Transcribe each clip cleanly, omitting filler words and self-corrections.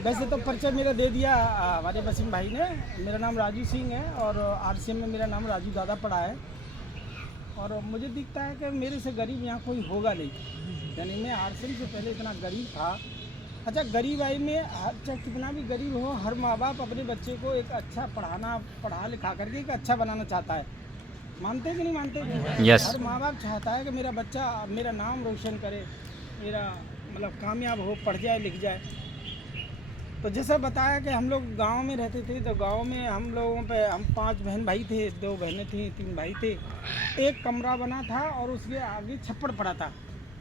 वैसे तो परिचय मेरा दे दिया हमारे वसीम भाई ने। मेरा नाम राजू सिंह है और आरसीएम में मेरा नाम राजू दादा पड़ा है। और मुझे दिखता है कि मेरे से गरीब यहाँ कोई होगा नहीं, यानी मैं आरसीएम से पहले इतना गरीब था। अच्छा, गरीब आई में अच्छा कितना भी गरीब हो, हर माँ बाप अपने बच्चे को एक अच्छा पढ़ा लिखा करके एक अच्छा बनाना चाहता है। मानते कि नहीं मानते? यस। हर माँ बाप चाहता है कि मेरा बच्चा मेरा नाम रोशन करे, मेरा मतलब कामयाब हो, पढ़ जाए लिख जाए। तो जैसा बताया कि हम लोग गांव में रहते थे, तो गांव में हम लोगों पे हम 5 बहन भाई थे, 2 बहनें थी, 3 भाई थे। एक कमरा बना था और उसके आगे छप्पड़ पड़ा था।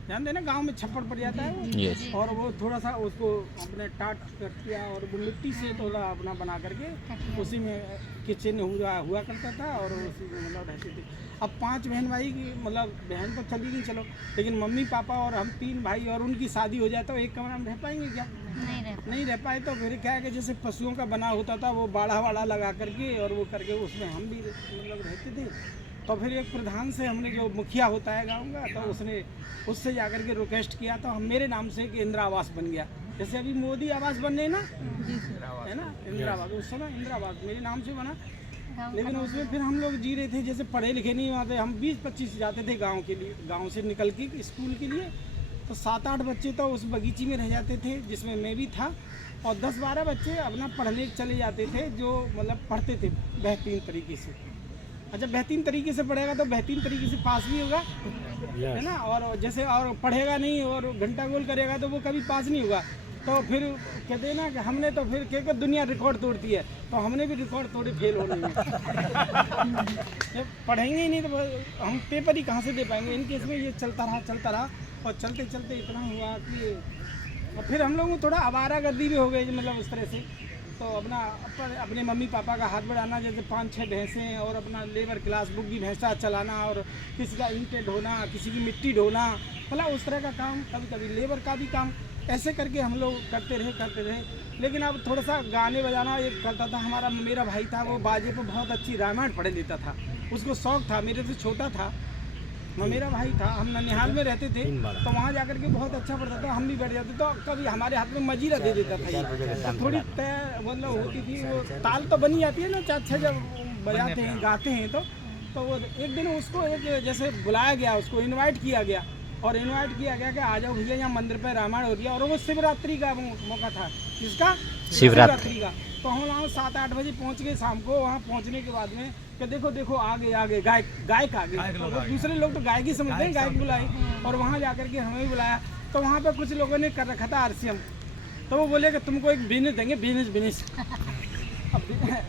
जानते ना गांव में छप्पड़ पड़ जाता है वो। यस। और वो थोड़ा सा उसको अपने टाट कट किया और वो मिट्टी से थोड़ा अपना बना करके उसी में किचन हुआ करता था और उसी में मतलब रहते थे। अब 5 बहन भाई की मतलब बहन तो चली गई चलो, लेकिन मम्मी पापा और हम 3 भाई और उनकी शादी हो जाए तो एक कमरा में रह पाएंगे क्या? नहीं रह पाए। तो फिर क्या है कि जैसे पशुओं का बना होता था वो बाड़ा वाड़ा लगा करके और वो करके उसमें हम भी मतलब रहते थे। तो फिर एक प्रधान से हमने जो मुखिया होता है गांव का, तो उससे जाकर के रिक्वेस्ट किया तो हम मेरे नाम से एक इंदिरा आवास बन गया। जैसे अभी मोदी आवास बन रहे ना, है ना, इंदिरा आवास उस समय इंदिरा आवास मेरे नाम से बना। लेकिन उसमें फिर हम लोग जी रहे थे, जैसे पढ़े लिखे नहीं आते, हम 20-25 जाते थे गाँव के लिए, गाँव से निकल के स्कूल के लिए। तो 7-8 बच्चे तो उस बगीची में रह जाते थे जिसमें मैं भी था, और 10-12 बच्चे अपना पढ़ने चले जाते थे जो मतलब पढ़ते थे बेहतरीन तरीके से। अच्छा, बेहतरीन तरीके से पढ़ेगा तो बेहतरीन तरीके से पास भी होगा, है ना। और जैसे और पढ़ेगा नहीं और घंटा गोल करेगा तो वो कभी पास नहीं होगा। तो फिर कहते हैं ना कि हमने तो फिर क्या दुनिया रिकॉर्ड तोड़ती है, तो हमने भी रिकॉर्ड तोड़े फेल होने में। जब पढ़ेंगे ही नहीं तो हम पेपर ही कहाँ से दे पाएंगे। इनके इसमें ये चलता रहा और चलते चलते इतना हुआ कि और फिर हम लोग थोड़ा आवारागर्दी भी हो गई, मतलब उस तरह से। तो अपने मम्मी पापा का हाथ बढ़ाना, जैसे 5-6 भैंसें और अपना लेबर क्लास बुक की भैंसा चलाना और किसी का ईंटें ढोना, किसी की मिट्टी ढोना, मतलब उस तरह का काम, कभी कभी लेबर का भी काम, ऐसे करके हम लोग करते रहे। लेकिन अब थोड़ा सा गाने बजाना एक करता था। मेरा भाई था, वो बाजे पे बहुत अच्छी रामायण पढ़ लेता था, उसको शौक था, मेरे से छोटा था। मेरा भाई था, हम ननिहाल में रहते थे, तो वहाँ जाकर के बहुत अच्छा पढ़ता था, हम भी बैठ जाते। तो कभी हमारे हाथ में मजीरा दे देता था, तो थोड़ी तय मतलब होती थी, वो ताल तो बनी जाती है ना, 4-6 जब बजाते हैं गाते हैं तो वो एक दिन उसको एक जैसे बुलाया गया, उसको इन्वाइट किया गया कि आ जाओ भैया, यहाँ मंदिर पर रामायण हो रही है। और वो शिवरात्रि का मौका था, किसका? शिवरात्रि का। तो हम वहाँ 7-8 बजे पहुँच गए शाम को। वहाँ पहुँचने के बाद में कि देखो आगे गायक आ गए, तो दूसरे लोग तो गायक ही समझते हैं, गायक बुलाए। और वहाँ जाकर के हमें भी बुलाया, तो वहाँ पे कुछ लोगों ने कर रखा था आरसीएम, तो वो बोले कि तुमको एक बिजनेस देंगे, बिजनेस। अब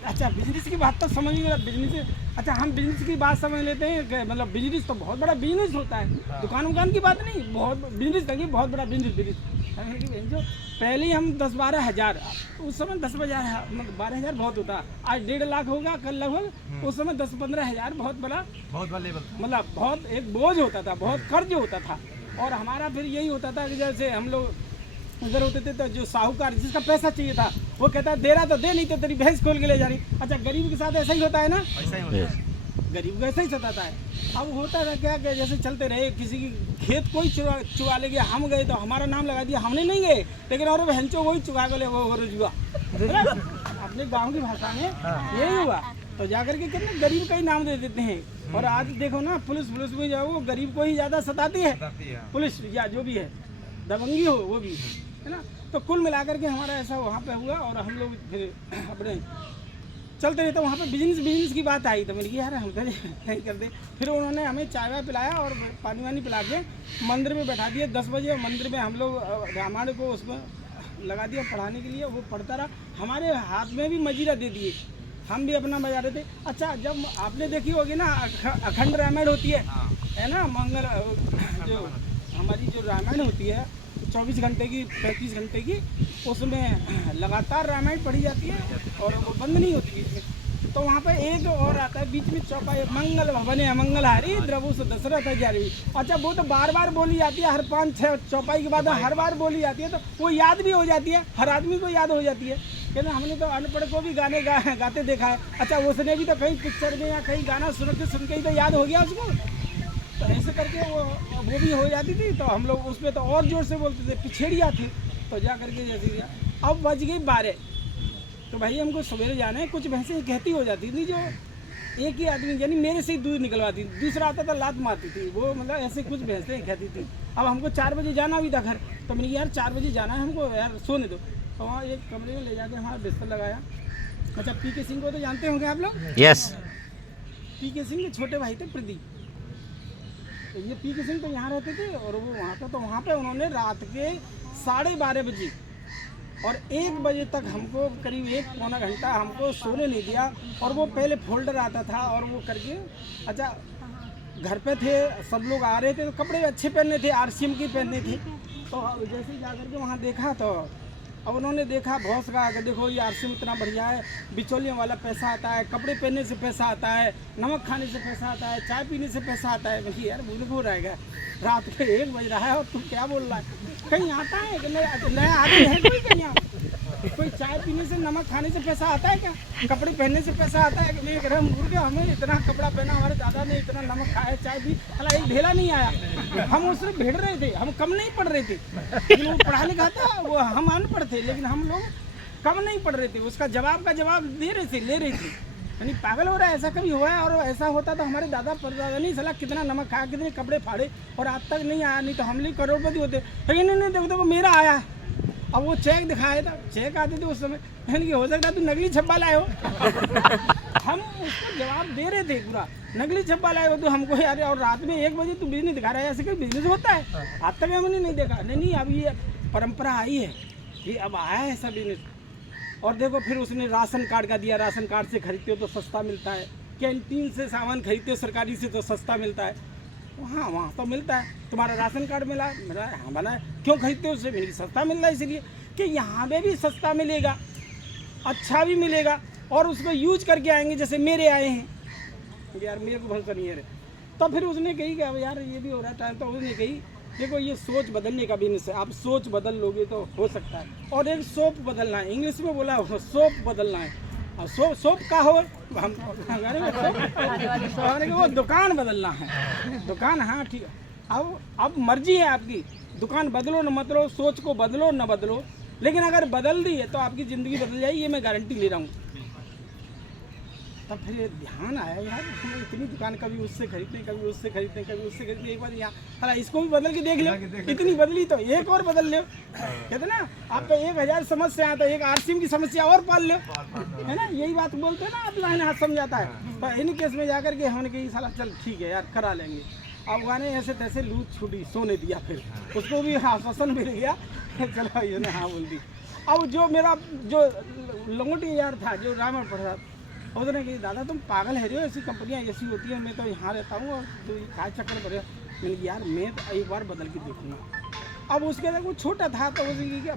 अच्छा, बिजनेस की बात तो समझ नहीं, बिजनेस अच्छा हम बिजनेस की बात समझ लेते हैं कि मतलब बिजनेस तो बहुत बड़ा बिजनेस होता है, दुकान की बात नहीं, बहुत बिजनेस देंगे, बहुत बड़ा बिजनेस। जो पहले ही हम 10-12 हज़ार, उस समय 12 हज़ार बहुत होता, आज 1.5 लाख होगा कल लगभग। उस समय 10-15 हज़ार बहुत बड़ा लेवल, मतलब बहुत एक बोझ होता था, बहुत कर्ज होता था। और हमारा फिर यही होता था कि जैसे हम लोग उधर होते थे तो जो साहूकार जिसका पैसा चाहिए था वो कहता दे रहा तो दे, नहीं तो तेरी भैंस खोल के ले जा रही। अच्छा, गरीब के साथ ऐसा ही होता है ना, गरीब को ऐसा ही सताता है। अब होता था क्या कि जैसे चलते रहे, किसी की खेत कोई चुगा ले गया, हम गए तो हमारा नाम लगा दिया, हमने नहीं गए, लेकिन और भैंसों वही चुगा के ले, वो रुजुआ अपने गाँव की भाषा में यही हुआ। तो जाकर के कितने गरीब का ही नाम दे देते हैं। और आज देखो ना, पुलिस में जाओ, वो गरीब को ही ज़्यादा सताती है, पुलिस या जो भी है, दबंगी हो वो भी, है ना। तो कुल मिलाकर के हमारा ऐसा वहाँ पे हुआ। और हम लोग फिर अपने चलते रहे, तो वहाँ पे बिजनेस की बात आई, तो मैंने कहा यार हम नहीं करते। फिर उन्होंने हमें चाय वाय पिलाया और पानी वानी पिला के मंदिर में बैठा दिया 10 बजे। मंदिर में हम लोग रामायण को उसमें लगा दिया पढ़ाने के लिए, वो पढ़ता रहा। हमारे हाथ में भी मजीरा दे दिए, हम भी अपना बजा रहे थे। अच्छा, जब आपने देखी होगी ना अखंड रामायण होती है ना, जो हमारी जो रामायण होती है 24 घंटे की, 35 घंटे की, उसमें लगातार रामायण पढ़ी जाती है और वो बंद नहीं होती है। तो वहाँ पे एक और आता है बीच में चौपाई, मंगल भवन अमंगल हारी द्रवु से दशरथ जारी। अच्छा, वो तो बार बोली जाती है, हर 5-6 चौपाई के बाद हर बार बोली जाती है, तो वो याद भी हो जाती है, हर आदमी को याद हो जाती है। कहते हमने तो अनपढ़ को भी गाने गाते देखा है। अच्छा, उसने भी तो कहीं पिक्चर में या कहीं गाना सुन के ही तो याद हो गया उसको। तो ऐसे करके वो भी हो जाती थी। तो हम लोग उसमें तो और जोर से बोलते थे, पिछेड़िया थी। तो जा करके जैसे अब बज गई 12, तो भाई हमको सवेरे जाना है। कुछ भैंसें कहती हो जाती थी जो एक ही आदमी यानी मेरे से ही दूध निकलवाती, दूसरा आता था लात मारती थी वो, मतलब ऐसे कुछ भैंसें कहती थी। अब हमको 4 बजे जाना भी था घर, तो मैंने यार 4 बजे जाना है हमको, यार सोने दो। तो वहाँ एक कमरे में ले जाके हमारा बिस्तर लगाया। अच्छा, पीके सिंह को तो जानते होंगे आप लोग? यस। पीके सिंह के छोटे भाई थे प्रदीप। तो ये पीके सिंह तो यहाँ रहते थे और वो वहाँ था। तो वहाँ पे उन्होंने रात के 12:30 बजे और 1 बजे तक हमको करीब 1-पौना घंटा हमको सोने नहीं दिया। और वो पहले फोल्डर आता था और वो करके, अच्छा घर पे थे, सब लोग आ रहे थे तो कपड़े अच्छे पहनने थे, RCM के पहनने थे। तो जैसे ही जा करके वहाँ देखा तो अब उन्होंने देखा भौस का कि देखो ये RCM इतना बढ़िया है, बिचौलियों वाला पैसा आता है, कपड़े पहनने से पैसा आता है, नमक खाने से पैसा आता है, चाय पीने से पैसा आता है। बोलिए यार मुझे हो रहेगा, रात के 1 बज रहा है और तुम क्या बोल रहा है? कहीं आता है कि नया आदमी है कोई कहीं यहाँ? कोई चाय पीने से नमक खाने से पैसा आता है क्या? कपड़े पहनने से पैसा आता है कि नहीं? अगर हम मुर्गे, हमें इतना कपड़ा पहना, हमारे दादा ने इतना नमक खाया, चाय पी, अला एक ढेला नहीं आया। हम उससे भिड़ रहे थे, हम कम नहीं पढ़ रहे थे, लेकिन वो पढ़ा लिखा था, वो हम अनपढ़ थे, लेकिन हम लोग कम नहीं पढ़ रहे थे। उसका जवाब का जवाब दे रहे थे, ले रहे थे। यानी पागल हो रहा है, ऐसा कभी हुआ है? और ऐसा होता तो हमारे दादा परदादा नहीं साला कितना नमक खाया, कितने कपड़े फाड़े और आज तक नहीं आया, नहीं तो हम लोग करोड़पति होते। लेकिन नहीं, देखो मेरा आया। अब वो चेक दिखाया था, चेक आते थे उस समय, यानी हो सकता तू नकली छप्पा लाए हो। हम उसको जवाब दे रहे थे पूरा, नकली छप्पा लाए हो तो हमको यार। और रात में 1 बजे तू बिजनेस दिखा रहा है, ऐसे कोई बिजनेस होता है? आज तक हमने नहीं देखा। नहीं, अब ये परंपरा आई है कि अब आया है ऐसा बिजनेस। और देखो फिर उसने राशन कार्ड का दिया, राशन कार्ड से खरीदते हो तो सस्ता मिलता है, कैंटीन से सामान खरीदते हो सरकारी से तो सस्ता मिलता है। हाँ, वहाँ तो मिलता है। तुम्हारा राशन कार्ड मिला, मेरा हाँ बना है, क्यों खरीदते हो? उससे मेरी सस्ता मिल रहा है, इसलिए कि यहाँ पे भी सस्ता मिलेगा, अच्छा भी मिलेगा और उसको यूज करके आएंगे। जैसे मेरे आए हैं यार, मेरे को भरोसा नहीं है। तो फिर उसने कही कि अब यार ये भी हो रहा टाइम, तो उसने कही देखो ये सोच बदलने का बिजनेस है, आप सोच बदल लोगे तो हो सकता है। और एक सोप बदलना है, इंग्लिश में बोला सोप बदलना है। और सोप का हो हम वो दुकान बदलना है, दुकान। हाँ ठीक है, अब मर्जी है आपकी, दुकान बदलो न बदलो, सोच को बदलो न बदलो, लेकिन अगर बदल दी है तो आपकी ज़िंदगी बदल जाएगी, ये मैं गारंटी ले रहा हूँ। तब फिर ध्यान आया यार, हम इतनी दुकान कभी उससे खरीदते, कभी उससे खरीदते, कभी उससे खरीदते, एक बार यहाँ अरे इसको भी बदल के देख लो, इतनी बदली तो एक और बदल लो। कहते ना आपका 1000 समस्या आता है, एक RCM की समस्या और पाल लो, है ना? यही बात बोलते हैं ना, आप लाइन हाथ समझाता है। तो इन्हीं केस में जाकर के हमने कही साला चल ठीक है यार करा लेंगे। अब गाने ऐसे तैसे लूट छूटी, सोने दिया, फिर उसको भी आश्वासन मिल गया, चलो ये ने हाँ बोल दी। अब जो मेरा जो लंगोटी यार था, जो रामन प्रसाद, उसने कही दादा तुम पागल है रे, ऐसी कंपनियाँ ऐसी होती हैं, मैं तो यहाँ रहता हूँ और तो क्या चक्कर पड़े। मैंने कहा यार मैं तो एक बार बदल के देखूँगा। अब उसके अंदर वो छोटा था तो उसने कही कि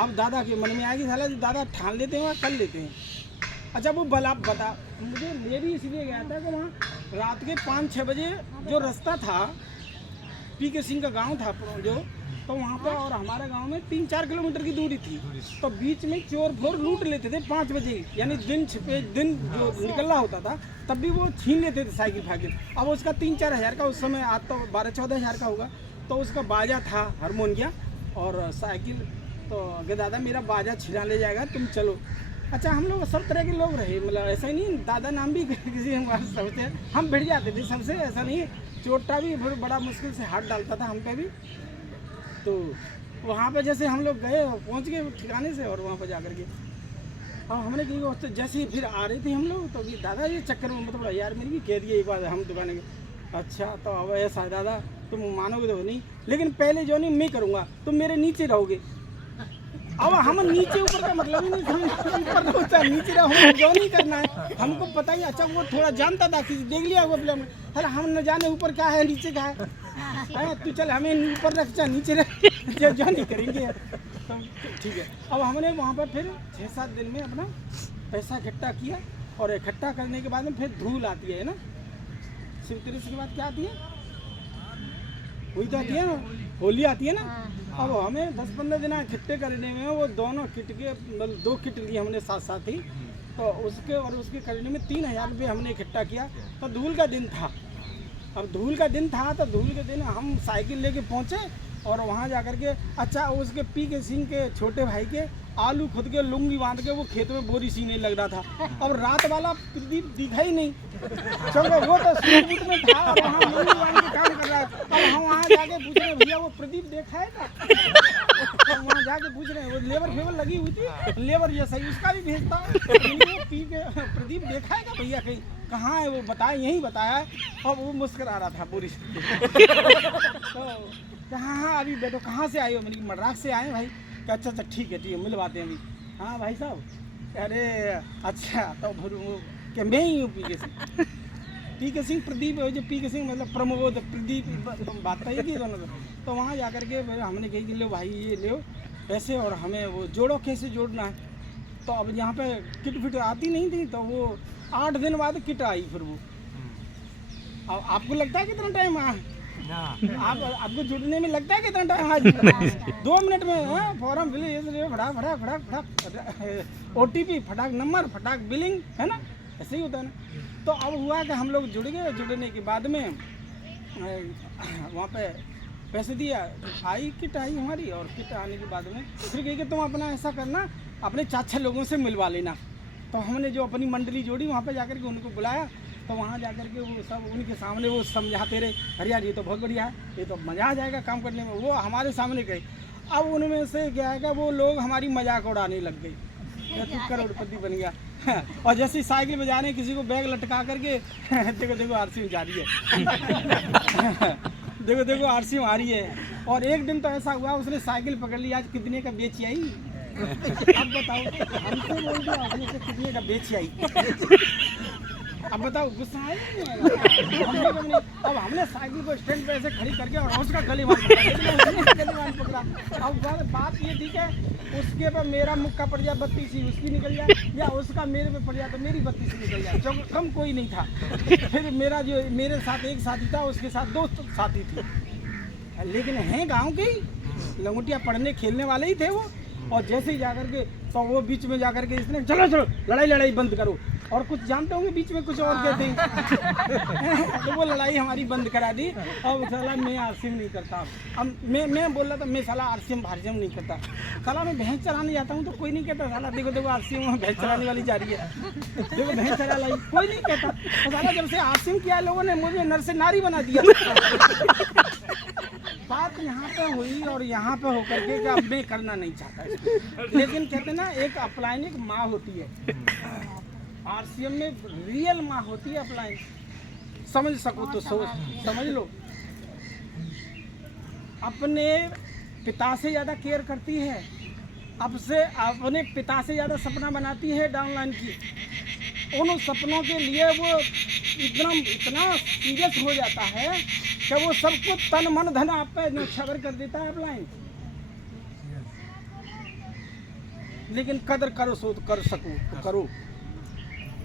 अब दादा के मन में आएगी साला दादा ठान लेते हैं कर लेते हैं। अच्छा वो बला बता मुझे ले भी इसलिए गया था कि वहाँ रात के 5-6 बजे जो रास्ता था, पीके सिंह का गाँव था जो, तो वहाँ पर और हमारा गांव में 3-4 किलोमीटर की दूरी थी। तो बीच में चोर फोर लूट लेते थे 5 बजे, यानी दिन जो निकलना होता था तब भी वो छीन लेते थे साइकिल फाइकिल। अब उसका 3-4 हज़ार का उस समय, आज तो 12-14 हज़ार का होगा, तो उसका बाजा था हारमोनिया और साइकिल। तो अगर दादा मेरा बाजा छिना ले जाएगा तुम चलो। अच्छा हम लोग सब तरह के लोग रहे, मतलब ऐसा ही नहीं दादा नाम भी किसी हमारे सबसे हम भिड़ जाते थे सबसे, ऐसा नहीं। चोटा भी बड़ा मुश्किल से हाथ डालता था हम पे भी। तो वहाँ पे जैसे हम लोग गए पहुँच गए ठिकाने से और वहाँ पर जा कर के और हमने कही तो जैसे ही फिर आ रहे थे हम लोग तो दादा ये चक्कर में मतलब यार मेरी भी कह दिए एक बार हम दुकाने के। अच्छा तो अब ऐसा है दादा तुम मानोगे तो नहीं, लेकिन पहले जो नहीं मैं करूँगा तुम मेरे नीचे रहोगे। अब हम नीचे ऊपर का मतलब ही नहीं ऊपर होता नीचे रहो, जो नहीं करना है हमको पता ही। अच्छा वो थोड़ा जानता था किसी देख लिया हुआ फिल्म, अरे हम न जाने ऊपर क्या है नीचे क्या है, तू चल हमें ऊपर रख चा नीचे रख जो नहीं करेंगे तो ठीक है। अब हमने वहाँ पर फिर 6-7 दिन में अपना पैसा इकट्ठा किया और इकट्ठा करने के बाद में फिर धूल आती है ना, शिवरात्रि के बाद क्या आती है, वही तो आती है ना, होली आती है ना। अब हमें 10-15 दिन इकट्ठे करने में वो दोनों किट के मतलब 2 किट लिए हमने साथ ही, तो उसके और उसके करने में 3000 रुपये हमने इकट्ठा किया। तो धूल का दिन था, अब धूल का दिन था तो धूल के दिन हम साइकिल लेके पहुँचे और वहाँ जा कर के अच्छा उसके पी के सिंह के छोटे भाई के आलू खुद के लुंगी बांध के वो खेत में बोरी सीने लग रहा था। अब रात वाला प्रदीप दिखा ही नहीं, चलो वो तो सूट में था और वहाँ लुंगी बांध के काम कर रहा है। अब हम वहाँ जाके पूछ रहे भैया वो प्रदीप देखा है ना, तो वहाँ जाके पूछ रहे हैं वो लेबर फेबर लगी हुई थी, लेबर जैसा ही उसका भी भेजता पी के प्रदीप देखा है क्या भैया, कहीं कहाँ है वो बताया, यहीं बताया है। और वो मुस्कुरा रहा था पूरी तो हाँ अभी बैठो, कहाँ से आए हो, मैंने मर्राक से आए भाई। अच्छा अच्छा ठीक है मिलवाते हैं अभी। हाँ भाई साहब, अरे अच्छा तो फिर वो क्या मैं ही हूँ पी के सिंह प्रदीप जो पी के सिंह मतलब प्रमोद प्रदीप बात है कि दोनों। तो वहाँ जा कर के हमने कही कि लो भाई ये लो पैसे और हमें वो जोड़ो, कैसे जोड़ना है। तो अब यहाँ पे किट फिट आती नहीं थी, तो वो 8 दिन बाद किट आई। फिर वो अब आपको लगता है कितना टाइम आपको जुड़ने में लगता है कितना टाइम? आज 2 मिनट में फॉर्म फिल फटाक फटाक फटाक फटाक OTP फटाक नंबर फटाक बिलिंग, है ना, ऐसे ही होता है ना। तो अब हुआ कि हम लोग जुड़ गए, जुड़ने के बाद में वहाँ पे पैसे दिया, आई किट आई हमारी। और किट आने के बाद में फिर कही कि तुम अपना ऐसा करना, अपने 4-6 लोगों से मिलवा लेना। तो हमने जो अपनी मंडली जोड़ी वहाँ पे जाकर के उनको बुलाया। तो वहाँ जाकर के वो सब उनके सामने वो समझाते रहे, अरे यार ये तो बहुत बढ़िया है, ये तो मज़ा आ जाएगा काम करने में। वो हमारे सामने गए। अब उनमें से क्या है कि वो लोग हमारी मजाक उड़ाने लग गए, तू करोड़पति बन गया। और जैसे साइकिल में जा रहे किसी को बैग लटका करके देखो देखो RC जा रही है देखो देखो RC आ रही है। और एक दिन तो ऐसा हुआ उसने साइकिल पकड़ ली, आज कितने का बेची आई अब बताओ, हमसे बोल दिया उसने कितने का बेची आई। अब बताओ गुस्सा आया। अब हमने साइकिल को स्टैंड पे ऐसे खड़ी करके और उसका गली मार पकड़ा। अब बात ये थी कि उसके पर मेरा मुक्का पड़ जाए 32 उसकी निकल जाए, या उसका मेरे पे पड़ जाए तो मेरी 32 निकल जाए, जो कम कोई नहीं था। फिर मेरा जो मेरे साथ एक साथी था उसके साथ 2 साथी थी, लेकिन हैं गाँव के ही लंगोटिया पढ़ने खेलने वाले ही थे वो। और जैसे ही जाकर के तो वो बीच में जाकर के इसने चलो चलो लड़ाई बंद करो, और कुछ जानते होंगे बीच में कुछ और कहते हैं तो वो लड़ाई हमारी बंद करा दी। और साला मैं RC नहीं करता। अब मैं बोल रहा था मैं साला RC नहीं करता, साला मैं भैंस चलाने जाता हूँ तो कोई नहीं कहता साला देखो देखो RC में भैंस चलाने वाली जा रही है, देखो भैंस चला लाई, कोई नहीं कहता। तो साला जब से RC किया लोगों ने मुझे नर से नारी बना दिया। बात यहाँ पे हुई और यहाँ पे होकर के क्या मैं करना नहीं चाहता, लेकिन कहते ना एक अपलाइन एक माँ होती है, RCM में रियल माँ होती है अपलाइन। समझ सको तो समझ लो। अपने पिता से ज़्यादा केयर करती है, अपने पिता से ज़्यादा सपना बनाती है डाउनलाइन की। उन सपनों के लिए वो इतना सीरियस हो जाता है कि वो सब कुछ तन मन धन आप पे न्यौछावर कर देता है अपलाइन। लेकिन कदर करो सो तो कर सको तो करो।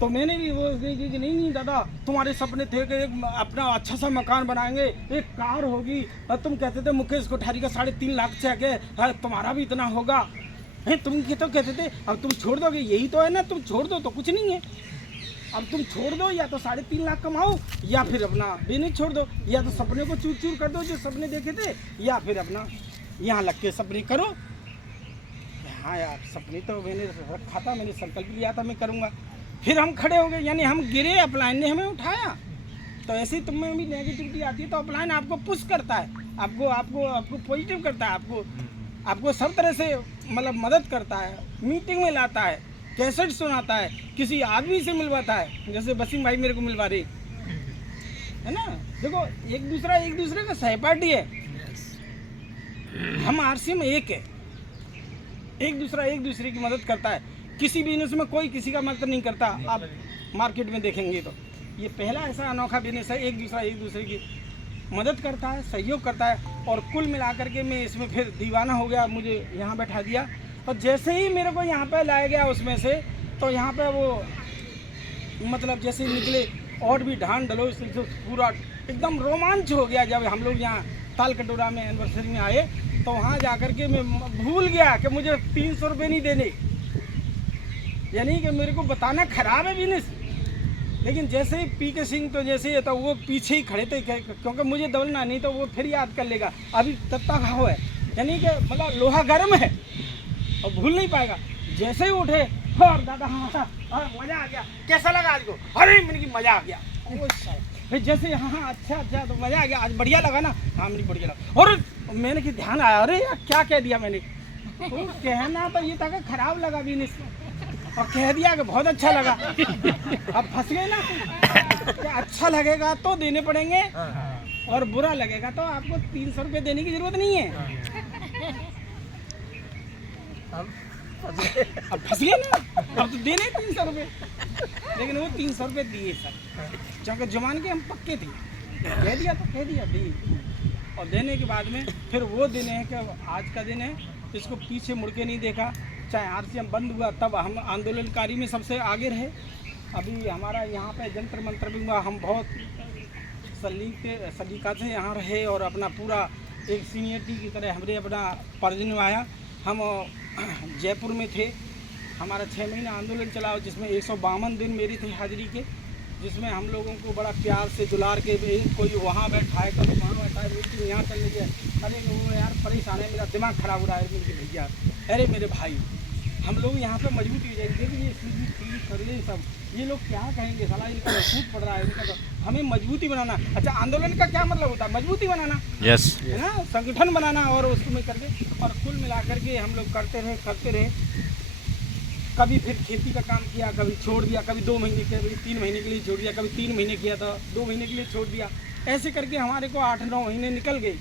तो मैंने भी वो नहीं दादा तुम्हारे सपने थे कि एक अपना अच्छा सा मकान बनाएंगे, एक कार होगी, और तुम कहते थे मुकेश कोठारी का 3.5 लाख चेक है, तुम्हारा भी इतना होगा, तुम तो कहते थे अब तुम छोड़ दोगे, यही तो है ना, तुम छोड़ दो तो कुछ नहीं है। अब तुम छोड़ दो, या तो 3.5 लाख कमाओ, या फिर अपना बिजनेस छोड़ दो, या तो सपने को चूर चूर कर दो जो सपने देखे थे, या फिर अपना यहाँ लग के सपने करो। हाँ यार सपने तो मैंने रखा था, मैंने संकल्प लिया था मैं करूँगा। फिर हम खड़े हो गए, यानी हम गिरे, अपलाइन ने हमें उठाया। तो ऐसे ही तुम में भी नेगेटिविटी आती है तो अपलाइन आपको पुश करता है, आपको पॉजिटिव करता है, आपको सब तरह से मतलब मदद करता है, मीटिंग में लाता है, कैसेट सुनाता है, किसी आदमी से मिलवाता है, जैसे वसीम भाई मेरे को मिलवा रहे है ना। देखो एक दूसरे का सहपाठी है, हम RC में एक है, एक दूसरे की मदद करता है। किसी बिजनेस में कोई किसी का मदद नहीं करता, आप मार्केट में देखेंगे तो ये पहला ऐसा अनोखा बिजनेस है, एक दूसरे की मदद करता है, सहयोग करता है। और कुल मिलाकर के मैं इसमें फिर दीवाना हो गया, मुझे यहाँ बैठा दिया। और जैसे ही मेरे को यहाँ पे लाया गया उसमें से, तो यहाँ पे वो मतलब जैसे निकले और भी ढान डलो, इससे पूरा एकदम रोमांच हो गया। जब हम लोग यहाँ ताल कटोरा में एनिवर्सरी में आए तो वहाँ जाकर के मैं भूल गया कि मुझे 300 रुपये नहीं देने, यानी कि मेरे को बताना खराब है बिजनेस, लेकिन जैसे ही पी के सिंह तो जैसे ही तो वो पीछे ही खड़े थे क्योंकि मुझे दौड़ना नहीं तो वो फिर याद कर लेगा अभी तत्ता घाव है, यानी कि मतलब लोहा गर्म है और भूल नहीं पाएगा। जैसे ही उठे और दादा हाँ मज़ा आ गया, कैसा लगा आज को? अरे मैंने की मज़ा आ गया। फिर जैसे हाँ अच्छा तो मज़ा आ गया, आज बढ़िया लगा ना? हाँ मुझे बढ़िया लगा। और मैंने कि ध्यान आया, अरे यार क्या कह दिया मैंने? तो कहना तो ये था कि खराब लगा भी नहीं और कह दिया कि बहुत अच्छा लगा। अब फंस गए ना। क्या अच्छा लगेगा तो देने पड़ेंगे और बुरा लगेगा तो आपको 300 रुपये देने की जरूरत नहीं है। अब फंस गए ना, अब तो देने 300 रुपये। लेकिन वो 300 रुपये दिए सर, क्योंकि जमान के हम पक्के थे, कह दिया तो कह दिया दिए। और देने के बाद में फिर वो दिन है कि आज का दिन है, इसको पीछे मुड़ के नहीं देखा। चाहे RCM बंद हुआ तब हम आंदोलनकारी में सबसे आगे रहे। अभी हमारा यहाँ पे जंतर मंतर भी हुआ, हम बहुत सलीका से यहाँ रहे और अपना पूरा एक सीनियरिटी की तरह हमने अपना फर्ज निभाया। हम जयपुर में थे, हमारा 6 महीना आंदोलन चला जिसमें 152 दिन मेरी थी हाजिरी के, जिसमें हम लोगों को बड़ा प्यार से दुलार के कोई वहाँ बैठा है कभी वहाँ बैठा है, मीटिंग यहाँ चल रही है। अरे वो यार परेशान है, मेरा दिमाग खराब हो रहा है मेरे भैया। अरे मेरे भाई हम लोग यहाँ पे मजबूती हो जाएंगे कि ये सीधी कर ले सब, ये लोग क्या कहेंगे साला इनका छूट पड़ रहा है इनका, तो हमें मजबूती बनाना। अच्छा आंदोलन का क्या मतलब होता है? मजबूती बनाना, यस है ना, संगठन बनाना। और उसमें करके और कुल मिला करके हम लोग करते रहे। कभी फिर खेती का काम किया, कभी छोड़ दिया, कभी 2 महीने के, कभी 3 महीने के लिए छोड़ दिया, कभी 3 महीने किया था 2 महीने के लिए छोड़ दिया। ऐसे करके हमारे को 8-9 महीने निकल गए,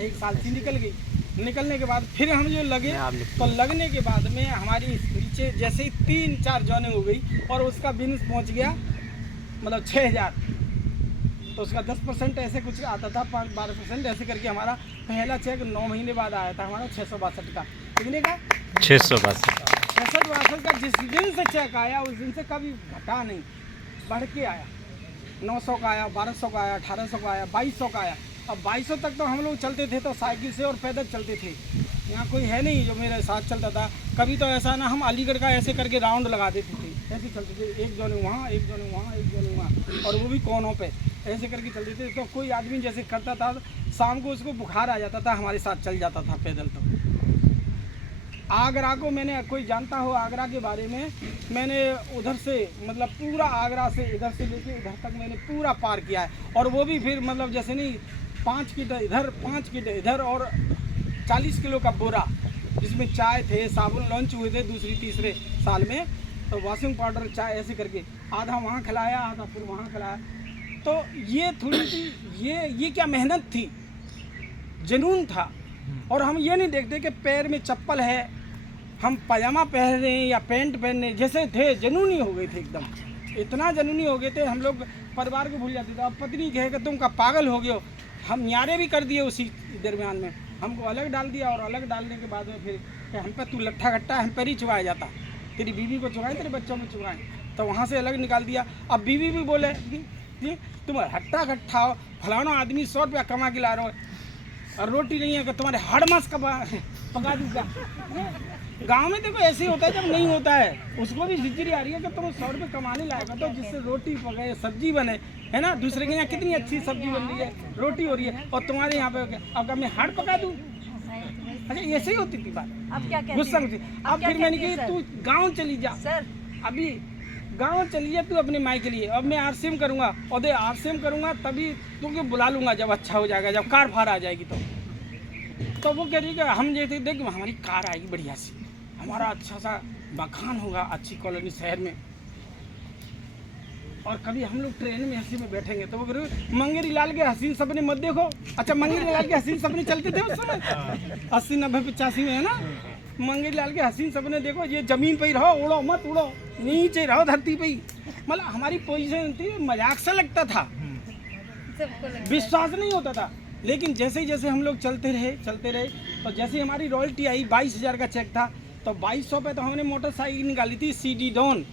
1 साल से निकल गई। निकलने के बाद फिर हम जो लगे तो लगने के बाद में हमारी नीचे जैसे ही 3-4 जॉइनिंग हो गई और उसका बिजनेस पहुंच गया मतलब 6000, तो उसका 10% ऐसे कुछ आता था, 12% ऐसे करके हमारा पहला चेक 9 महीने बाद आया था हमारा 662 का। कितने का? 662 का। जिस दिन से चेक आया उस दिन से कभी घटा नहीं, बढ़ के आया। 900 का आया, 1200 का आया, 1800 का आया, 2200 का आया। अब 2200 तक तो हम लोग चलते थे तो साइकिल से और पैदल चलते थे, यहाँ कोई है नहीं जो मेरे साथ चलता था। कभी तो ऐसा ना हम अलीगढ़ का ऐसे करके राउंड लगा देते थे, ऐसे चलते थे, एक जोन वहाँ, एक जोन वहाँ, एक जोन वहाँ, और वो भी कोनों पे ऐसे करके चलते थे। तो कोई आदमी जैसे करता था शाम को उसको बुखार आ जाता था, हमारे साथ चल जाता था पैदल। तो आगरा को मैंने, कोई जानता हो आगरा के बारे में, मैंने उधर से मतलब पूरा आगरा से इधर से लेके इधर तक मैंने पूरा पार किया है। और वो भी फिर मतलब जैसे नहीं 5 किलो इधर 5 किलो इधर और 40 किलो का बोरा, जिसमें चाय थे, साबुन लॉन्च हुए थे दूसरी तीसरे साल में, तो वॉशिंग पाउडर चाय ऐसे करके आधा वहाँ खिलाया, आधा फिर वहाँ खिलाया। तो ये थोड़ी सी ये क्या मेहनत थी, जुनून था। और हम ये नहीं देखते कि पैर में चप्पल है, हम पजामा पहन रहे हैं या पैंट पहन रहे हैं, जैसे थे जुनूनी हो गए थे एकदम, इतना जुनूनी हो गए थे हम लोग, परिवार को भूल जाते थे। अब पत्नी कहेगा तुम का पागल हो गए हो, हम न्यारे भी कर दिए उसी दरमियान में, हमको अलग डाल दिया। और अलग डालने के बाद में फिर कि हम पे तू लट्ठा घट्टा हम पर ही चुभाया जाता, तेरी बीवी को चुभाएं, तेरे बच्चों में चुभाएं, तो वहाँ से अलग निकाल दिया। अब बीवी भी बोले कि तुम हट्टा घट्टा हो, फलाना आदमी 100 रुपया कमा के ला रहे हो और रोटी नहीं है कि तुम्हारे हड़ मास पका दूँगा। गांव में देखो ऐसे ही होता है, जब नहीं होता है उसको भी जिक्री आ रही है कि तुम 100 रुपये कमाने लायक हो तो जिससे रोटी पके, सब्जी बने, है ना। दूसरे के यहाँ कितनी अच्छी सब्जी बन रही है, रोटी हो रही है, और तुम्हारे यहाँ पे अब मैं हाड़ पका दूँ? अच्छा ऐसे ही होती थी बात। अब क्या कहते गुस्सा हैं? मुझे। अब फिर मैंने कही तू गाँव चली जा सर, अभी गाँव चली जा तू अपने माई के लिए। अब मैं RCM करूँगा और RCM करूँगा तभी तुमको बुला लूँगा जब अच्छा हो जाएगा, जब कार फार आ जाएगी तो वो कह रही कि हम जैसे देख हमारी कार आएगी बढ़िया सी, हमारा अच्छा सा मकान होगा अच्छी कॉलोनी शहर में, और कभी हम लोग ट्रेन में हंसी में बैठेंगे तो वो कह रहे मंगेरी लाल के हसीन सपने मत देखो। अच्छा मंगेरी लाल के हसीन सपने चलते थे उस समय 80, 90, 85 में, है ना। मंगेरी लाल के हसीन सपने देखो, ये जमीन पे ही रहो, उड़ो मत, उड़ो नीचे रहो धरती पे ही। मतलब हमारी पोजीशन थी, मजाक सा लगता था, विश्वास नहीं होता था। लेकिन जैसे जैसे हम लोग चलते रहे तो जैसे हमारी रॉयल्टी आई 22,000 का चेक था, तो 2200 पे तो हमने मोटरसाइकिल निकाली थी CD डॉन।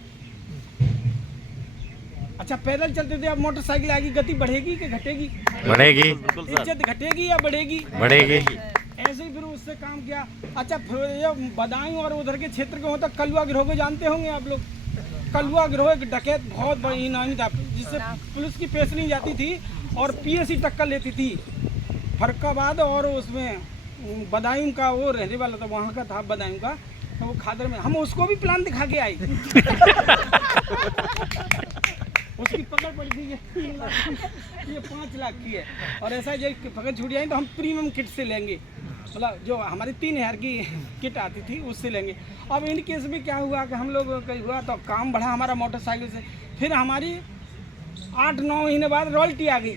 अच्छा पैदल चलते थे, अब मोटरसाइकिल आएगी, गति बढ़ेगी कि घटेगी? बढ़ेगी। इज्जत घटेगी या बढ़ेगी? बढ़ेगी। ऐसे ही फिर उससे काम किया। अच्छा फिर ये बदायूं और उधर के क्षेत्र के हो तो कलवा गिरोह को जानते होंगे आप लोग, कलुआ गिरोह एक डकैत बहुत बड़ी नामी था, जिससे पुलिस की पेश नहीं जाती थी और पीएससी टक्कर लेती थी फरक्काबाद। और उसमें बदायूं का वो रहने वाला था, वहाँ का था बदायूं का, तो वो खादर में हम उसको भी प्लान दिखा के आए। उसकी पकड़ पड़ी थी ये 5 लाख की है, और ऐसा जब पकड़ छूट जाए तो हम प्रीमियम किट से लेंगे, मतलब जो हमारी 3000 की किट आती थी उससे लेंगे। अब इन केस में क्या हुआ कि हम लोग कहीं हुआ तो काम बढ़ा हमारा मोटरसाइकिल से, फिर हमारी 8-9 महीने बाद रॉयल्टी आ गई।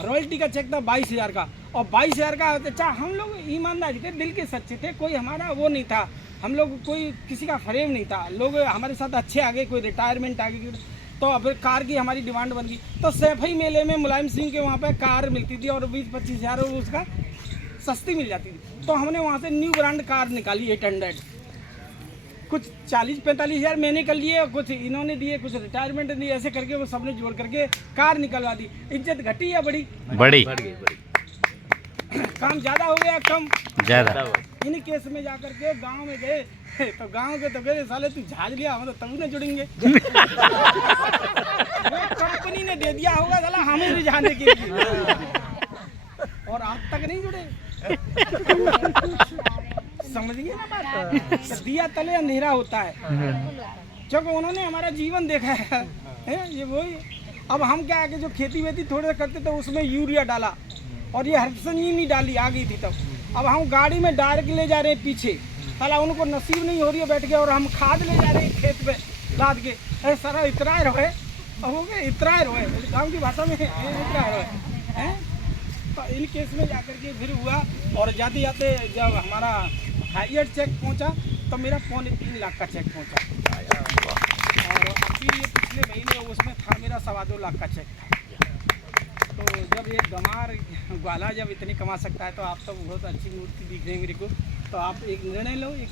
रॉयल्टी का चेक था 22,000 का, और 22,000 का अच्छा, हम लोग ईमानदारी थे, दिल के सच्चे थे, कोई हमारा वो नहीं था, हम लोग कोई किसी का फ्रेम नहीं था, लोग हमारे साथ अच्छे आ गए, कोई रिटायरमेंट आ गई। तो फिर कार की हमारी डिमांड बन गई, तो सैफई मेले में मुलायम सिंह के वहाँ पे कार मिलती थी और 20-25 हज़ार उसका सस्ती मिल जाती थी। तो हमने वहाँ से न्यू ब्रांड कार निकाली 800, कुछ 40-45 हज़ार मैंने कर लिए, कुछ इन्होंने दिए, कुछ रिटायरमेंट दिए, ऐसे करके वो सबने जोड़ करके कार निकलवा दी। इज्जत घटी या बड़ी? बड़ी। काम ज़्यादा हो गया कम? ज़्यादा। इन केस में जाकर के गांव में गए तो गांव के तो गए, साले तू झाज लिया, हम तो तभी ना जुड़ेंगे। कंपनी ने दे दिया होगा साला हमें भी जाने के लिए, और आज तक नहीं जुड़े। समझिए ना बात, दिया तले अंधेरा होता है, क्योंकि उन्होंने हमारा जीवन देखा है ये वही। अब हम क्या है कि जो खेती वेती थोड़े करते थे उसमें यूरिया डाला, और ये हरसंजीवनी डाली आ गई थी तब। अब हम गाड़ी में डायरेक्ट ले जा रहे हैं पीछे, साला उनको नसीब नहीं हो रही है बैठ के, और हम खाद ले जा रहे हैं खेत पे लाद के। अरे सारा इतराए रहे हो गए, इतराए रहे गाँव की भाषा में इतराए रहे हैं। तो इन केस में जाकर के फिर हुआ, और जाते जाते जब हमारा हाईएट चेक पहुंचा तो मेरा 3.25 लाख का चेक पहुंचा, और अभी ये पिछले महीने उसमें था मेरा 2.25 लाख का चेक था। तो जब ये गंवार ग्वाला जब इतनी कमा सकता है, तो आप तो बहुत अच्छी मूर्ति दिख रही है मेरे को, तो आप एक निर्णय लो, एक